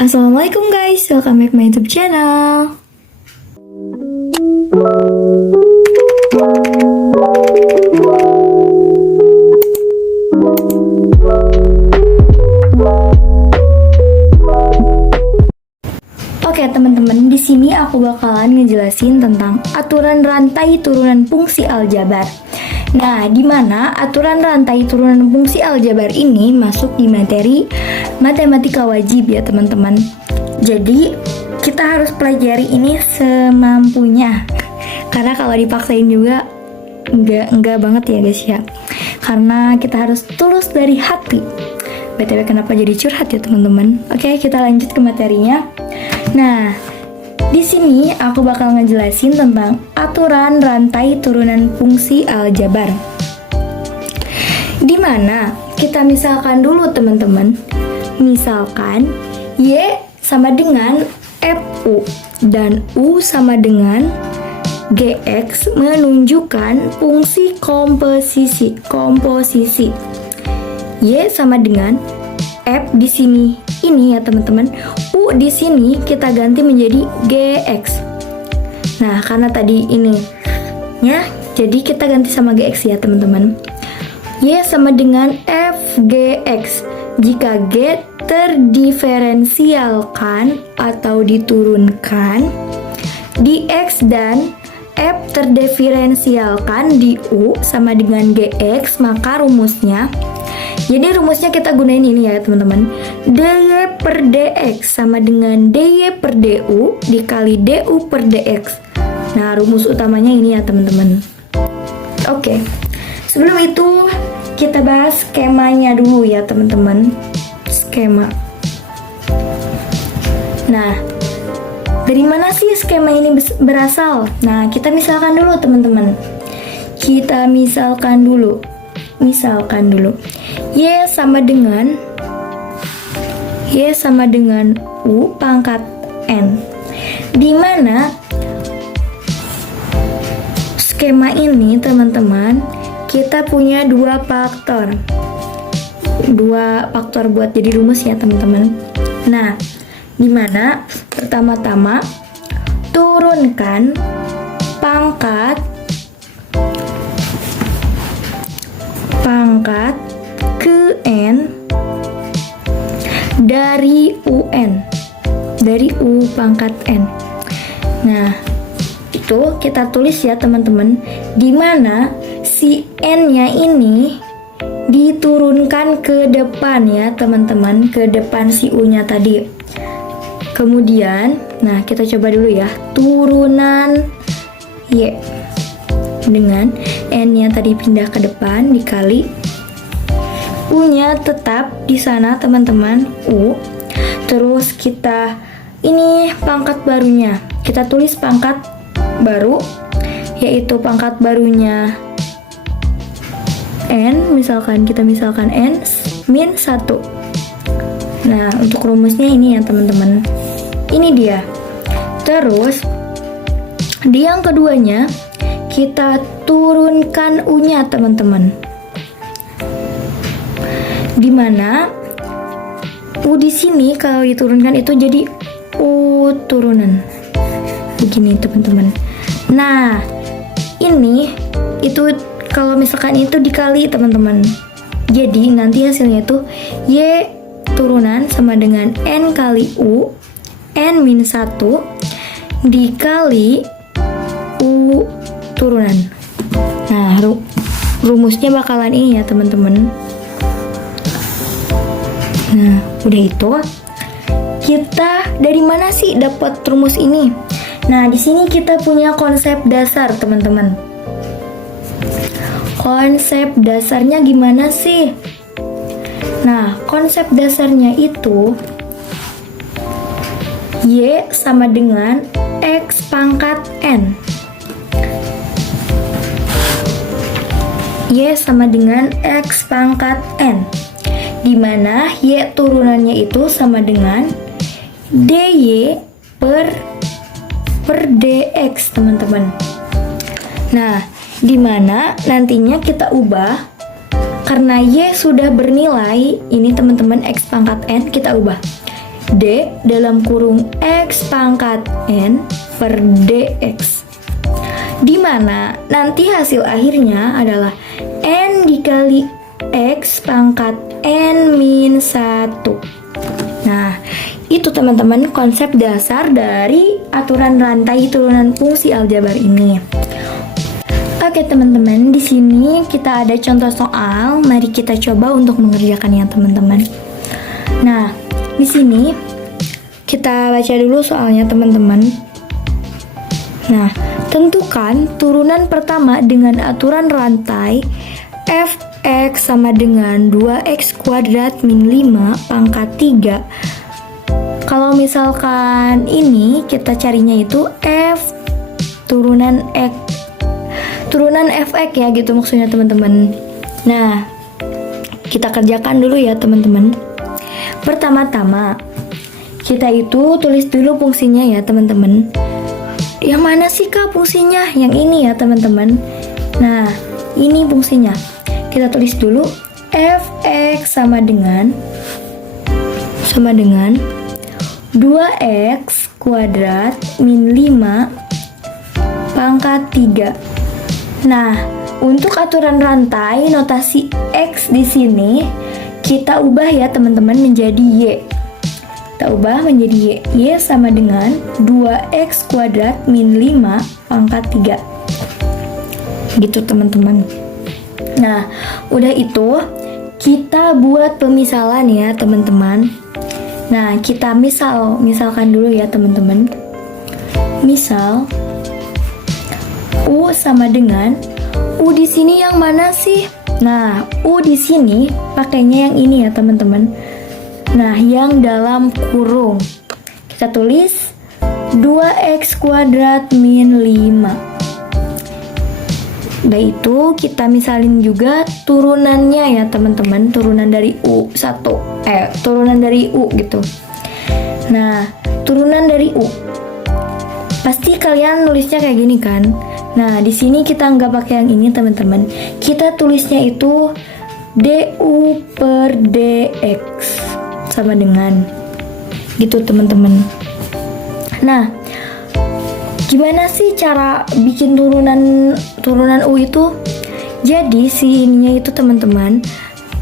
Assalamualaikum guys, welcome back my YouTube channel. Oke teman-teman, di sini aku bakalan ngejelasin tentang aturan rantai turunan fungsi aljabar. Nah, di mana aturan rantai turunan fungsi aljabar ini masuk di materi matematika wajib ya teman-teman. Jadi kita harus pelajari ini semampunya. Karena kalau dipaksain juga enggak banget ya guys ya. Karena kita harus tulus dari hati. BTW kenapa jadi curhat ya teman-teman? Oke, kita lanjut ke materinya. Nah, di sini aku bakal ngejelasin tentang aturan rantai turunan fungsi aljabar. Dimana kita misalkan dulu teman-teman, misalkan Y sama dengan FU dan U sama dengan GX menunjukkan fungsi komposisi. Y sama dengan F di sini ini ya teman-teman. U di sini kita ganti menjadi GX. Nah, karena tadi ini ya, jadi kita ganti sama GX ya teman-teman. Y sama dengan FGX. Jika G terdiferensialkan atau diturunkan di X dan F terdiferensialkan di U sama dengan GX, maka rumusnya, jadi rumusnya kita gunain ini ya teman-teman. DY per DX sama dengan DY per DU dikali DU per DX. Nah, rumus utamanya ini ya teman-teman. Oke, sebelum itu kita bahas skemanya dulu ya teman-teman. Skema. Nah, dari mana sih skema ini berasal? Nah, kita misalkan dulu teman-teman. Misalkan dulu. Y sama dengan U pangkat N. Di mana skema ini teman-teman, kita punya dua faktor buat jadi rumus ya teman-teman. Nah, di mana pertama-tama turunkan pangkat ke N dari UN, dari U pangkat N. Nah, itu kita tulis ya teman-teman, di mana si N-nya ini diturunkan ke depan ya teman-teman, ke depan si U-nya tadi. Kemudian, nah kita coba dulu ya, turunan Y dengan N-nya tadi pindah ke depan dikali U-nya tetap di sana teman-teman, U. Terus kita ini pangkat barunya, kita tulis pangkat baru, yaitu pangkat barunya N, kita misalkan N min 1. Nah, untuk rumusnya ini ya teman-teman. Ini dia. Terus di yang keduanya kita turunkan U-nya teman-teman. Dimana U di sini kalau diturunkan itu jadi U turunan. Begini teman-teman. Nah, ini itu kalau misalkan itu dikali teman-teman. Jadi nanti hasilnya itu Y turunan sama dengan N kali U N min 1 dikali U turunan. Nah, rumusnya bakalan ini ya teman-teman. Nah, udah itu kita dari mana sih dapat rumus ini? Nah, di sini kita punya konsep dasar teman-teman. Konsep dasarnya gimana sih? Nah, konsep dasarnya itu Y sama dengan X pangkat N. Y sama dengan X pangkat N. Dimana Y turunannya itu sama dengan DY per DX teman-teman. Nah, dimana nantinya kita ubah karena Y sudah bernilai ini teman-teman X pangkat N, kita ubah D dalam kurung X pangkat N per DX, di mana nanti hasil akhirnya adalah N dikali X pangkat N min 1. Nah, itu teman-teman konsep dasar dari aturan rantai turunan fungsi aljabar ini. Oke teman-teman, di sini kita ada contoh soal. Mari kita coba untuk mengerjakannya teman-teman. Nah, di sini kita baca dulu soalnya teman-teman. Nah, tentukan turunan pertama dengan aturan rantai fx sama dengan 2x kuadrat min 5 pangkat 3. Kalau misalkan ini kita carinya itu f turunan fx ya gitu maksudnya teman-teman. Nah, kita kerjakan dulu ya teman-teman. Pertama-tama kita itu tulis dulu fungsinya ya teman-teman. Yang mana sih kak fungsinya? Yang ini ya teman-teman. Nah, ini fungsinya. Kita tulis dulu fx sama dengan 2x kuadrat min 5 pangkat 3. Nah, untuk aturan rantai notasi x di sini kita ubah ya teman-teman menjadi y. Kita ubah menjadi y sama dengan 2x kuadrat min 5 pangkat 3. Gitu teman-teman. Nah, udah itu kita buat pemisalan ya teman-teman. Nah, kita misalkan dulu ya teman-teman. Misal U sama dengan U di sini yang mana sih? Nah, U di sini pakainya yang ini ya teman-teman. Nah, yang dalam kurung. Kita tulis 2x kuadrat min 5. Udah itu kita misalin juga turunannya ya teman-teman, turunan dari turunan dari U gitu. Nah, turunan dari U pasti kalian nulisnya kayak gini kan. Nah, di sini kita nggak pakai yang ini teman-teman. Kita tulisnya itu DU per DX sama dengan gitu teman-teman. Nah, gimana sih cara bikin turunan U itu? Jadi si ininya itu teman-teman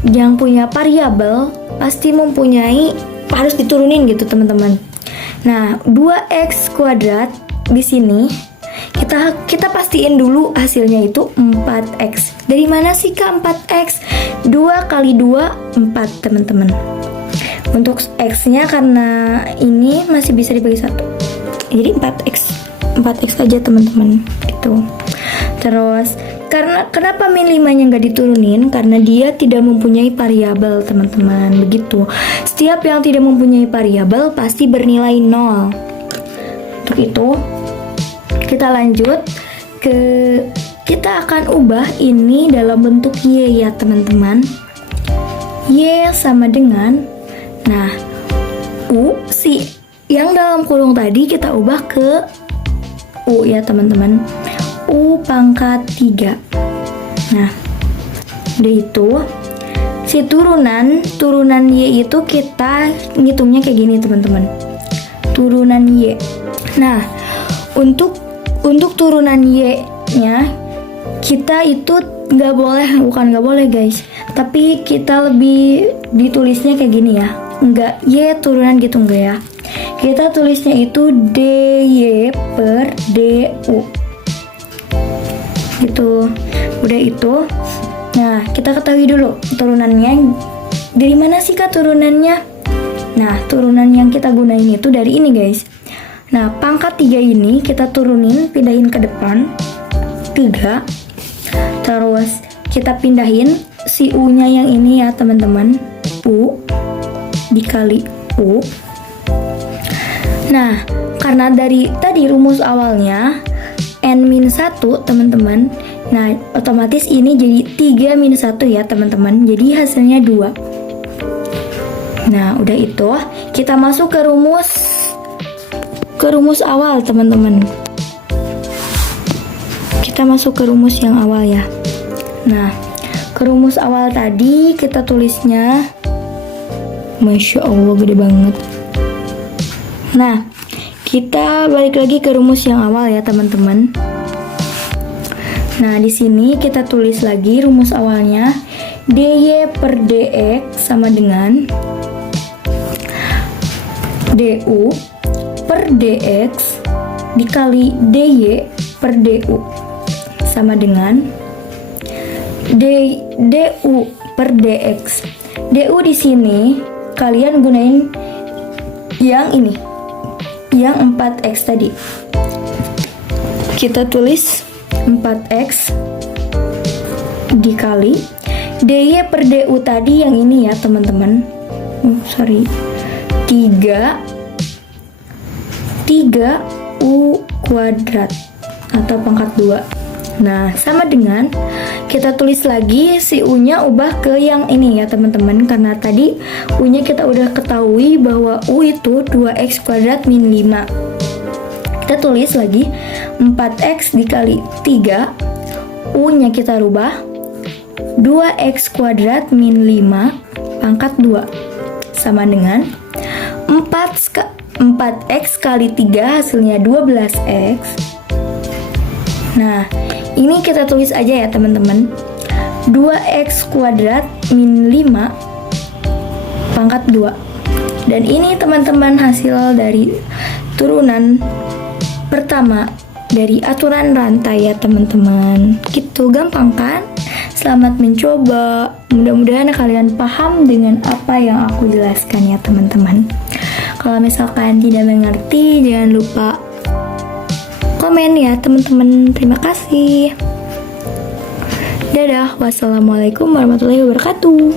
yang punya variabel pasti harus diturunin gitu teman-teman. Nah, 2x kuadrat di sini kita pastiin dulu hasilnya itu 4x. Dari mana sih kak 4x? 2 kali 2 4 teman-teman. Untuk x-nya karena ini masih bisa dibagi 1. Jadi 4x aja teman-teman gitu. Terus kenapa min 5-nya nggak diturunin? Karena dia tidak mempunyai variabel teman-teman. Begitu. Setiap yang tidak mempunyai variabel pasti bernilai 0. Untuk itu kita lanjut kita akan ubah ini dalam bentuk y ya teman-teman. Y sama dengan U yang dalam kurung tadi kita ubah ke U ya teman-teman. U pangkat 3. Nah, udah itu si turunan Y itu kita ngitungnya kayak gini teman-teman. Turunan Y. Nah, untuk turunan Y-nya kita itu bukan nggak boleh guys, tapi kita lebih ditulisnya kayak gini ya. Enggak Y turunan gitu enggak ya. Kita tulisnya itu DY per DU. Gitu. Udah itu. Nah, kita ketahui dulu turunannya. Dari mana sih kak turunannya? Nah, turunan yang kita gunain itu dari ini guys. Nah, pangkat 3 ini kita turunin, pindahin ke depan 3. Terus kita pindahin si U-nya yang ini ya teman-teman. U dikali U. Nah, karena dari tadi rumus awalnya N-1 teman-teman. Nah, otomatis ini jadi 3-1 ya teman-teman. Jadi hasilnya 2. Nah, udah itu kita masuk ke rumus awal teman-teman. Kita masuk ke rumus yang awal ya. Nah, ke rumus awal tadi kita tulisnya, Masya Allah gede banget. Nah, kita balik lagi ke rumus yang awal ya teman-teman. Nah, di sini kita tulis lagi rumus awalnya. dy per dx sama dengan du per dx dikali dy per du sama dengan du per dx. Du di sini kalian gunain yang ini, yang 4x tadi. Kita tulis 4x dikali dy per du tadi yang ini ya teman-teman. 3u kuadrat atau pangkat 2. Nah, sama dengan kita tulis lagi si u-nya ubah ke yang ini ya teman-teman, karena tadi u-nya kita udah ketahui bahwa u itu 2x kuadrat min 5. Kita tulis lagi 4x dikali 3, u-nya kita rubah 2x kuadrat min 5 pangkat 2 sama dengan 4x kali 3 hasilnya 12x. Nah, ini kita tulis aja ya teman-teman, 2x kuadrat min 5 pangkat 2. Dan ini teman-teman hasil dari turunan pertama dari aturan rantai ya teman-teman. Gitu, gampang kan? Selamat mencoba. Mudah-mudahan kalian paham dengan apa yang aku jelaskan ya teman-teman. Kalau misalkan tidak mengerti, jangan lupa komen ya teman-teman. Terima kasih. Dadah. Wassalamualaikum warahmatullahi wabarakatuh.